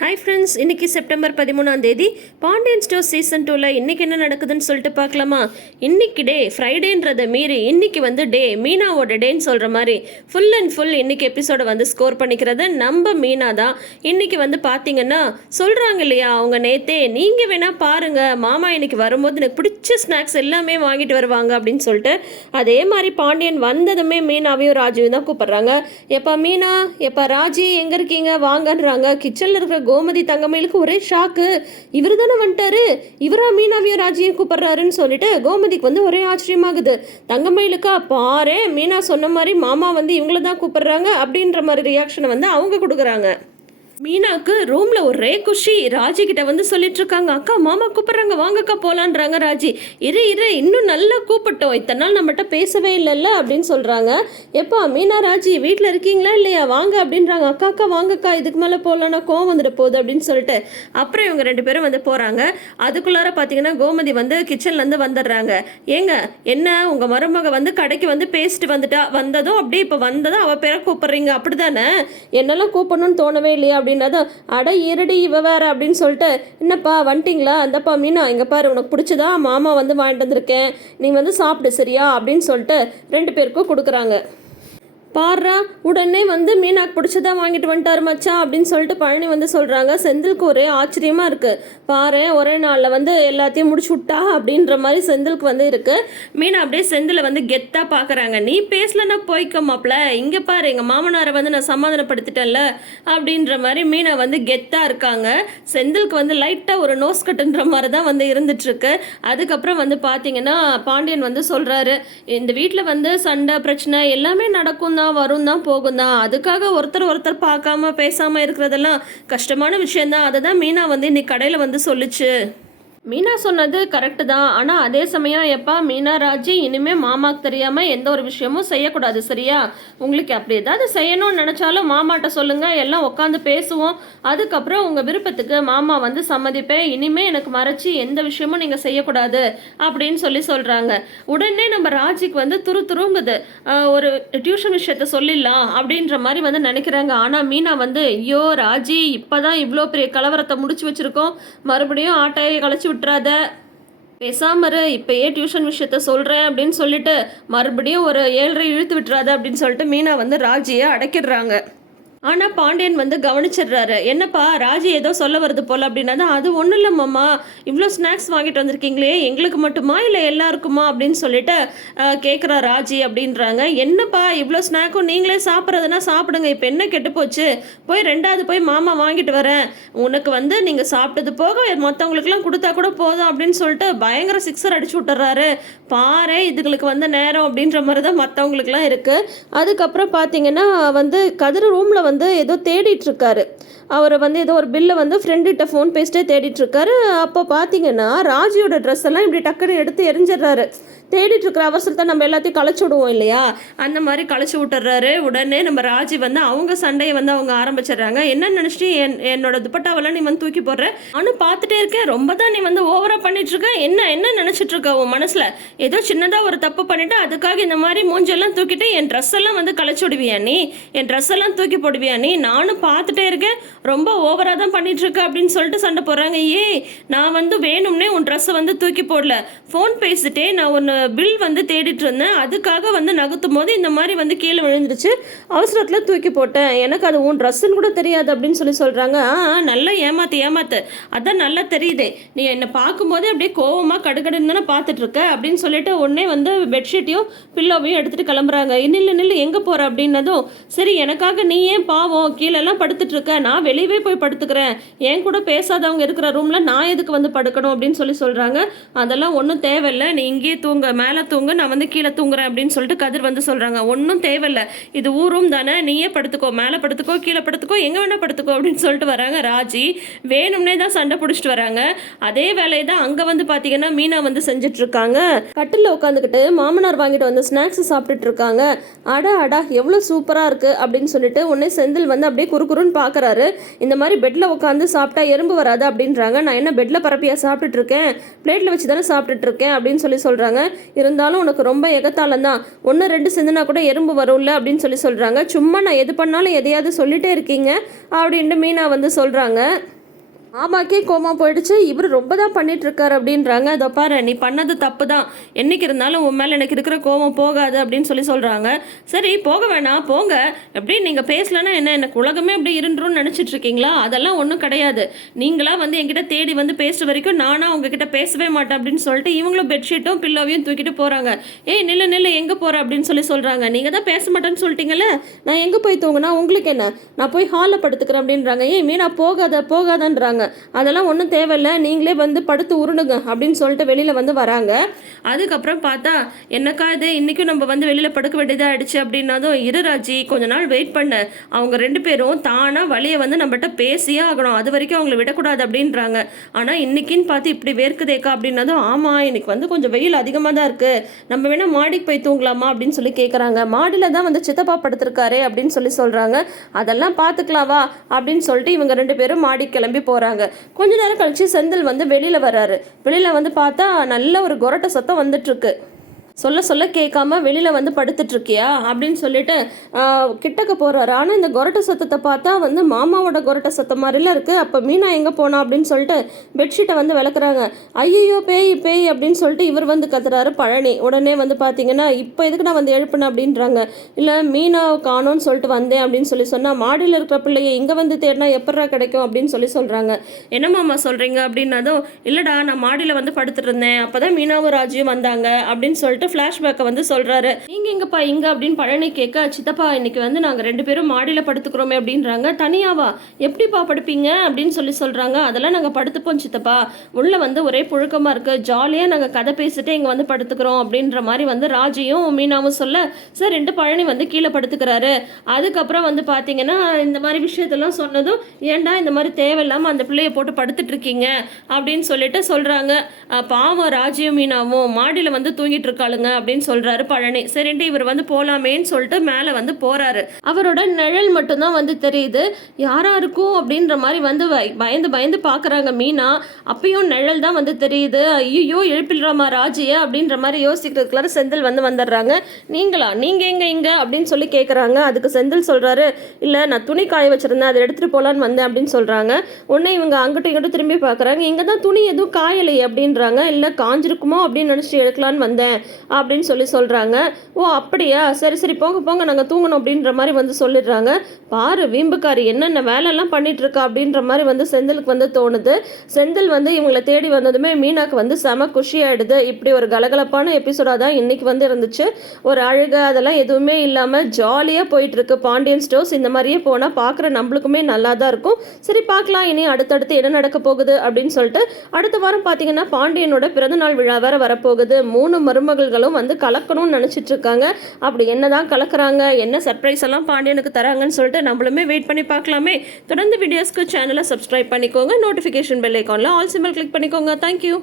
Hi friends, இன்றைக்கி September 13 Pandian store season 2ல் இன்றைக்கி என்ன நடக்குதுன்னு சொல்லிட்டு பார்க்கலாமா? இன்றைக்கி டே ஃப்ரைடேன்றதை மீறி இன்றைக்கி டே மீனாவோட டேன்னு சொல்கிற மாதிரி ஃபுல் அண்ட் ஃபுல் இன்றைக்கி எபிசோடை ஸ்கோர் பண்ணிக்கிறது நம்ம மீனா தான். இன்றைக்கி பார்த்தீங்கன்னா சொல்கிறாங்க இல்லையா, அவங்க நேத்தே நீங்கள் வேணால் பாருங்கள், மாமா இன்றைக்கி வரும்போது எனக்கு பிடிச்ச ஸ்நாக்ஸ் எல்லாமே வாங்கிட்டு வருவாங்க அப்படின்னு சொல்லிட்டு, அதே மாதிரி பாண்டியன் வந்ததுமே மீனாவையும் ராஜுவையும் தான் கூப்பிட்றாங்க. எப்பா மீனா, எப்பா ராஜி எங்கே இருக்கீங்க வாங்கன்றாங்க. கிச்சனில் இருக்கிற கோமதி தங்கமயிலுக்கு ஒரே ஷாக்கு. இவர் தானே வந்துட்டாரு, இவரா மீனாவையும் ராஜியும் கூப்பிடுறாருன்னு சொல்லிட்டு கோமதிக்கு ஒரே ஆச்சரியமாகுது. தங்கமயிலுக்கா பாரு, மீனா சொன்ன மாதிரி மாமா இவங்கள தான் கூப்பிடுறாங்க அப்படின்ற மாதிரி ரியாக்ஷனை அவங்க கொடுக்குறாங்க. மீனாக்கு ரூம்ல ஒரே குஷி. ராஜி கிட்ட சொல்லிட்டு இருக்காங்க, அக்கா மாமா கூப்பிடுறாங்க வாங்கக்கா போலான்றாங்க. ராஜி இரு இன்னும் நல்லா கூப்பிட்டோம், இத்தனை நாள் நம்மகிட்ட பேசவே இல்லைல்ல அப்படின்னு சொல்றாங்க. எப்பா மீனா ராஜி வீட்டில் இருக்கீங்களா இல்லையா வாங்க அப்படின்றாங்க. அக்கா வாங்கக்கா, இதுக்கு மேலே போகலன்னா கோவம் வந்துட போகுது அப்படின்னு சொல்லிட்டு அப்புறம் இவங்க ரெண்டு பேரும் போறாங்க. அதுக்குள்ளார பார்த்தீங்கன்னா கோமதி கிச்சன்லேருந்து வந்துடுறாங்க. ஏங்க என்ன உங்க மருமக கடைக்கு பேசிட்டு வந்ததும் அப்படியே இப்போ வந்ததும் அவ பேரை கூப்பிடுறீங்க அப்படிதானே? என்னெல்லாம் கூப்பிடணும்னு தோணவே இல்லையா அப்படின்னதும், அட இருடி இவ வேற அப்படின்னு சொல்லிட்டு, என்னப்பா வந்துட்டிங்களா, அந்தப்பா மீனா இங்கே பாரு, உனக்கு பிடிச்சதா மாமா வாங்கிட்டு வந்திருக்கேன், நீ சாப்பிடு சரியா அப்படின்னு சொல்லிட்டு ரெண்டு பேருக்கும் கொடுக்குறாங்க. பாடுறா உடனே மீனாக்கு பிடிச்சதா வாங்கிட்டு வந்துட்டாரு மச்சான் அப்படின்னு சொல்லிட்டு பழனி சொல்கிறாங்க. செந்திலுக்கு ஒரே ஆச்சரியமாக இருக்குது. பாரு ஒரே நாளில் எல்லாத்தையும் முடிச்சு விட்டா அப்படின்ற மாதிரி செந்திலுக்கு இருக்குது. மீனா அப்படியே செந்தில் கெத்தாக பார்க்குறாங்க. நீ பேசலன்னா போய்க்க மாப்பிள்ள, இங்கே பாரு எங்கள் மாமனாரை நான் சமாதானப்படுத்திட்டேன்ல அப்படின்ற மாதிரி மீனா கெத்தாக இருக்காங்க. செந்திலுக்கு லைட்டாக ஒரு நோஸ் கட்டுன்ற மாதிரி தான் இருந்துட்டுருக்கு. அதுக்கப்புறம் பார்த்தீங்கன்னா பாண்டியன் சொல்கிறாரு, இந்த வீட்டில் சண்டை பிரச்சனை எல்லாமே நடக்கும் தான், வரும் தான், போகும் தான். அதுக்காக ஒருத்தர் பார்க்காம பேசாம இருக்கிறதெல்லாம் கஷ்டமான விஷயம்தான். அதை தான் மீனா இன்னைக்கு கடையில் சொல்லுச்சு. மீனா சொன்னது கரெக்டு தான். ஆனால் அதே சமயம் எப்பா மீனா ராஜி இனிமேல் மாமாவுக்கு தெரியாமல் எந்த ஒரு விஷயமும் செய்யக்கூடாது சரியா? உங்களுக்கு அப்படி ஏதாவது செய்யணும்னு நினச்சாலும் மாமாட்ட சொல்லுங்கள், எல்லாம் உட்காந்து பேசுவோம். அதுக்கப்புறம் உங்கள் விருப்பத்துக்கு மாமா சம்மதிப்பேன். இனிமேல் எனக்கு மறைச்சி எந்த விஷயமும் நீங்கள் செய்யக்கூடாது அப்படின்னு சொல்கிறாங்க. உடனே நம்ம ராஜிக்கு துருங்குது. ஒரு டியூஷன் விஷயத்த சொல்லிடலாம் அப்படின்ற மாதிரி நினைக்கிறாங்க. ஆனால் மீனா ஐயோ ராஜி இப்போ தான் இவ்வளோ பெரிய கலவரத்தை முடிச்சு வச்சுருக்கோம், மறுபடியும் ஆட்டையை கழிச்சு விட்டுறாத, பேசாமரு இப்பயே டியூஷன் விஷயத்த சொல்கிறேன் அப்படின்னு சொல்லிட்டு மறுபடியும் ஒரு 7:30 இழுத்து விட்டுறாத அப்படின்னு சொல்லிட்டு மீனா ராஜியை அடைக்கிடுறாங்க. ஆனால் பாண்டியன் கவனிச்சிடுறாரு. என்னப்பா ராஜி ஏதோ சொல்ல வருது போல் அப்படின்னா, அது ஒன்றும் இல்லை மாமா, இவ்வளோ ஸ்நாக்ஸ் வாங்கிட்டு வந்திருக்கீங்களே எங்களுக்கு மட்டுமா இல்லை எல்லாருக்குமா அப்படின்னு சொல்லிட்டு கேட்குறா ராஜி அப்படின்றாங்க. என்னப்பா இவ்வளோ ஸ்நாக்கும் நீங்களே சாப்பிட்றதுனா சாப்பிடுங்க, இப்போ என்ன கெட்டு போச்சு, போய் ரெண்டாவது போய் மாமா வாங்கிட்டு வரேன், உனக்கு நீங்கள் சாப்பிட்டது போக மற்றவங்களுக்குலாம் கொடுத்தா கூட போதும் அப்படின்னு சொல்லிட்டு பயங்கர சிக்ஸர் அடிச்சு விட்டுறாரு. பாரு இதுங்களுக்கு நேரம் அப்படின்ற மாதிரி தான் மற்றவங்களுக்குலாம் இருக்குது. அதுக்கப்புறம் பார்த்தீங்கன்னா கதிர் ரூமில் ஏதோ தேடிட்டு இருக்காரு. அவர் ஏதோ ஒரு பில்லை ஃப்ரெண்ட்கிட்ட ஃபோன் பேசிட்டே தேடிட்டு இருக்காரு. அப்போ பார்த்தீங்கன்னா ராஜியோட ட்ரெஸ் எல்லாம் இப்படி டக்குன்னு எடுத்து எரிஞ்சிடுறாரு. தேடிட்டு இருக்கிற அவசரத்தை நம்ம எல்லாத்தையும் களைச்சி விடுவோம் இல்லையா, அந்த மாதிரி களைச்சி விட்டுறாரு. உடனே நம்ம ராஜி அவங்க சண்டையை அவங்க ஆரம்பிச்சிடுறாங்க. என்ன நினச்சிட்டு என்னோட துப்பட்டாவெல்லாம் நீ தூக்கி போடுற, நானும் பார்த்துட்டே இருக்கேன், ரொம்ப தான் நீ ஓவரா பண்ணிட்டு இருக்க, என்ன நினச்சிட்டு இருக்க உன் மனசில், ஏதோ சின்னதாக ஒரு தப்பு பண்ணிட்டு அதுக்காக இந்த மாதிரி மூஞ்செல்லாம் தூக்கிட்டு என் ட்ரெஸ் எல்லாம் களைச்சி விடுவியா நீ, என் ட்ரெஸ் எல்லாம் தூக்கி போடுவியா நீ, நானும் பார்த்துட்டே இருக்கேன், ரொம்ப ஓவராக தான் பண்ணிட்டு இருக்க அப்படின்னு சொல்லிட்டு சண்டை போடுறாங்க. நான் வேணும்னே உன் ட்ரெஸ்ஸை தூக்கி போடல, ஃபோன் பேசிட்டே நான் ஒன்று பில் தேடிட்டு இருந்தேன், அதுக்காக நகர்த்தும் போது இந்த மாதிரி கீழே விழுந்துருச்சு, அவசரத்தில் தூக்கி போட்டேன், எனக்கு அது உன் ட்ரெஸ்ஸுன்னு கூட தெரியாது அப்படின்னு சொல்கிறாங்க. நல்லா ஏமாத்து அதான் நல்லா தெரியுதே, நீ என்னை பார்க்கும்போதே அப்படியே கோவமாக கடுகடுன்னு தானே பார்த்துட்டு இருக்க அப்படின்னு சொல்லிட்டு உடனே பெட்ஷீட்டையும் பில்லோவையும் எடுத்துகிட்டு கிளம்புறாங்க. நில்லு எங்கே போகிற அப்படின்னதும், சரி எனக்காக நீ ஏன் பாவம் கீழெல்லாம் படுத்துட்டு இருக்க, நான் வெளியவே போய் படுத்துக்கிறேன், என் கூட பேசாதவங்க இருக்கிற ரூமில் நான் எதுக்கு படுக்கணும் அப்படின்னு சொல்கிறாங்க. அதெல்லாம் ஒன்றும் தேவையில்லை, நீ இங்கேயே தூங்க, மேலே தூங்க, நான் கீழே தூங்குறேன் அப்படின்னு சொல்லிட்டு கதிர் சொல்கிறாங்க. ஒன்றும் தேவையில்லை, இது ஊரும் தானே, நீயே படுத்துக்கோ, மேலே படுத்துக்கோ, கீழே படுத்துக்கோ, எங்கே வேணால் படுத்துக்கோ அப்படின்னு சொல்லிட்டு வராங்க. ராஜி வேணும்னே தான் சண்டை பிடிச்சிட்டு வராங்க. அதே வேலையை தான் அங்கே பார்த்தீங்கன்னா மீனா செஞ்சுட்டு இருக்காங்க. கட்டில் உட்காந்துக்கிட்டு மாமனார் வாங்கிட்டு ஸ்நாக்ஸ் சாப்பிட்டுட்டு இருக்காங்க. அடா எவ்வளோ சூப்பராக இருக்குது அப்படின்னு சொல்லிட்டு உடனே செந்தில் அப்படியே குறுக்குறுன்னு பார்க்குறாரு. இந்த மாதிரி பெட்டில் உட்காந்து சாப்பிட்டா எறும்பு வராது அப்படின்றாங்க. நான் என்ன பெட்டில் பரப்பியா சாப்பிட்டுட்டு இருக்கேன், பிளேட்டில் வச்சு தானே சாப்பிட்டுட்டு இருக்கேன் அப்படின்னு சொல்கிறாங்க. இருந்தாலும் உனக்கு ரொம்ப எகத்தாலம் தான், 1-2 சிந்துனா கூட எறும்பு வரும்ல அப்படின்னு சொல்கிறாங்க. சும்மா நான் எது பண்ணாலும் எதையாவது சொல்லிட்டே இருக்கீங்க அப்படின்ட்டு மீனா வந்து சொல்கிறாங்க. மாமாக்கே கோமா போயிடுச்சு, இவர் ரொம்ப தான் பண்ணிட்டு இருக்காரு அப்படின்றாங்க. அதை பாரு, நீ பண்ணது தப்பு தான், என்னைக்கு இருந்தாலும் உன் மேலே எனக்கு இருக்கிற கோபம் போகாது அப்படின்னு சொல்கிறாங்க. சரி போக வேணாம் போங்க, எப்படி நீங்கள் பேசலன்னா என்ன, எனக்கு உலகமே அப்படி இருந்துரும்னு நினச்சிட்டு இருக்கீங்களா? அதெல்லாம் ஒன்றும் கிடையாது. நீங்களா வந்து என்கிட்ட தேடி வந்து பேசுகிற வரைக்கும் நானா உங்ககிட்ட பேசவே மாட்டேன் அப்படின்னு சொல்லிட்டு இவங்களும் பெட்ஷீட்டும் பில்லோவையும் தூக்கிட்டு போகிறாங்க. ஏய் நில்லு நில்லு, எங்கே போகிற அப்படின்னு சொல்கிறாங்க. நீங்கள் தான் பேச மாட்டேன்னு சொல்லிட்டீங்கல்ல, நான் எங்கே போய் தூங்கினா உங்களுக்கு என்ன, நான் போய் ஹாலில் படுத்துக்கிறேன் அப்படின்றாங்க. ஏய் மீனா போகாதன்றாங்க. அதெல்லாம் ஒன்றும் தேவையில்லை, நீங்களே வந்து படுத்து உருணுங்க அப்படின்னு சொல்லிட்டு வெளியில் வந்து வராங்க. அதுக்கப்புறம் பார்த்தா என்னக்கா இது, இன்றைக்கும் நம்ம வந்து வெளியில் படுக்க வேண்டியதாக ஆயிடுச்சு அப்படின்னதும், இரு ராஜி கொஞ்ச நாள் வெயிட் பண்ண, அவங்க 2 பேரும் தானாக வழியை வந்து நம்மகிட்ட பேசியே ஆகணும், அது வரைக்கும் அவங்கள விடக்கூடாது அப்படின்றாங்க. ஆனால் இன்னைக்குன்னு பார்த்து இப்படி வேர்க்குதேக்கா அப்படின்னதும், ஆமாம் இன்னைக்கு வந்து கொஞ்சம் வெயில் அதிகமாக தான் இருக்குது, நம்ம வேணால் மாடிக்கு போய் தூங்கலாமா அப்படின்னு சொல்லி கேட்குறாங்க. மாடியில் தான் வந்து சித்தப்பா படுத்திருக்காரு அப்படின்னு சொல்கிறாங்க. அதெல்லாம் பார்த்துக்கலாவா அப்படின்னு சொல்லிட்டு இவங்க 2 பேரும் மாடி கிளம்பி போகிறாங்க. கொஞ்ச நேரம் கழிச்சு செந்தில் வந்து வெளியில வர்றாரு. வெளியில வந்து பார்த்தா நல்ல ஒரு கொரட்டை சத்தம் வந்துட்டு இருக்கு. சொல்ல கேட்காம வெளியில் வந்து படுத்துட்டு இருக்கியா அப்படின்னு சொல்லிட்டு கிட்டக்க போகிறாரு. ஆனால் இந்த கொரட்டை சத்தத்தை பார்த்தா வந்து மாமாவோட கொரட்டை சத்தம் மாதிரிலாம் இருக்குது. அப்போ மீனா எங்கே போனா அப்படின்னு சொல்லிட்டு பெட்ஷீட்டை வந்து விளக்குறாங்க. ஐயோ பேய் பேய் அப்படின்னு சொல்லிட்டு இவர் வந்து கத்துறாரு பழனி. உடனே வந்து பார்த்தீங்கன்னா, இப்போ எதுக்கு நான் வந்து எழுப்புனேன் அப்படின்றாங்க. இல்லை மீனா காணோன்னு சொல்லிட்டு வந்தேன் அப்படின்னு சொன்னால், மாடியில் இருக்கிற பிள்ளையை இங்கே வந்து தேடினா எப்படா கிடைக்கும் அப்படின்னு சொல்கிறாங்க. என்ன மாமா சொல்கிறீங்க அப்படின்னதும், இல்லைடா நான் மாடியில் வந்து படுத்துட்டு இருந்தேன், அப்போ தான் மீனாவும் ராஜியும் வந்தாங்க அப்படின்னு சொல்லிட்டு ஃப்ளாஷ்பேக்கை வந்து சொல்கிறாரு. நீங்கள் எங்கப்பா இங்கே அப்படின்னு பழனி கேட்க, சித்தப்பா இன்னைக்கு வந்து நாங்கள் 2 பேரும் மாடியில் படுத்துக்கிறோமே அப்படின்றாங்க. தனியாவா, எப்படிப்பா படுப்பீங்க அப்படின்னு சொல்கிறாங்க. அதெல்லாம் நாங்கள் படுத்துப்போம் சித்தப்பா, உள்ளே வந்து ஒரே புழுக்கமாக இருக்குது, ஜாலியாக நாங்கள் கதை பேசிட்டு இங்கே வந்து படுத்துக்கிறோம் அப்படின்ற மாதிரி வந்து ராஜியும் மீனாவும் சொல்ல, சார் 2 பழனி வந்து கீழே படுத்துக்கிறாரு. அதுக்கப்புறம் வந்து பார்த்தீங்கன்னா இந்த மாதிரி விஷயத்தெல்லாம் சொன்னதும், ஏன்டா இந்த மாதிரி தேவையில்லாமல் அந்த பிள்ளையை போட்டு படுத்துட்டு இருக்கீங்க அப்படின்னு சொல்கிறாங்க. பாவம் ராஜியும் மீனாவும் மாடியில் வந்து தூங்கிட்டு இருக்காளுங்க அப்படின்னு சொல்றாரு பழனி. சரின்ட்டு இவர் வந்து போலாமேன்னு சொல்லிட்டு மேலே வந்து போறாரு. அவரோட நிழல் மட்டும்தான் வந்து தெரியுது. யாரா இருக்கும் அப்படின்ற மாதிரி வந்து பயந்து பார்க்குறாங்க மீனா. அப்பயும் நிழல் தான் வந்து தெரியுது. ஐயோ எழுப்பிடுறாமா ராஜிய அப்படின்ற மாதிரி யோசிக்கிறதுக்குள்ளார செந்தில் வந்து வந்துடுறாங்க. நீங்கள் எங்க இங்கே அப்படின்னு சொல்லி கேட்குறாங்க. அதுக்கு செந்தில் சொல்றாரு, இல்லை நான் துணி காய வச்சிருந்தேன், அதை எடுத்துகிட்டு போகலான்னு வந்தேன் அப்படின்னு சொல்கிறாங்க. உடனே இவங்க அங்கிட்ட இங்கிட்ட திரும்பி பார்க்குறாங்க. இங்கே தான் துணி எதுவும் காயலையே அப்படின்றாங்க. இல்லை காஞ்சிருக்குமோ அப்படின்னு நினச்சிட்டு எடுக்கலான்னு வந்தேன் அப்படின்னு சொல்கிறாங்க. ஓ அப்படியா, சரி போங்க நாங்கள் தூங்கணும் அப்படின்ற மாதிரி வந்து சொல்லிடுறாங்க. பாரு வீம்புக்காரி என்னென்ன வேலையெல்லாம் பண்ணிட்டு இருக்கா அப்படின்ற மாதிரி வந்து செந்திலுக்கு வந்து தோணுது. செந்தில் வந்து இவங்களை தேடி வந்ததுமே மீனாக்கு வந்து செம குஷி ஆயிடுது. இப்படி ஒரு கலகலப்பான எபிசோடாக தான் இன்னைக்கு வந்து இருந்துச்சு. ஒரு அழுகை அதெல்லாம் எதுவுமே இல்லாமல் ஜாலியாக போயிட்டு இருக்கு பாண்டியன் ஸ்டோர்ஸ். இந்த மாதிரியே போனால் பார்க்குற நம்மளுக்குமே நல்லா தான் இருக்கும். சரி பார்க்கலாம் இனி அடுத்தடுத்து என்ன நடக்க போகுது அப்படின்னு சொல்லிட்டு. அடுத்த வாரம் பார்த்தீங்கன்னா பாண்டியனோட பிறந்தநாள் விழா வேற வரப்போகுது. 3 மருமகள்களும் வந்து கலக்கணும்னு நினச்சிட்டு இருக்காங்க. அப்படி என்னதான் கலக்குறாங்க, என்ன சர்ப்ரைஸ் எல்லாம் பாண்டியனுக்கு தராங்கன்னு சொல்லிட்டு நம்மளுமே வெயிட் பண்ணி பார்க்கலாமே. தொடர்ந்து வீடியோஸ்க்கு சேனலை சப்ஸ்கிரைப் பண்ணிக்கோங்க, நோட்டிஃபிகேஷன் பெல் ஐக்கானில் ஆல் சிம்பிள் கிளிக் பண்ணிக்கோங்க. தேங்க்யூ.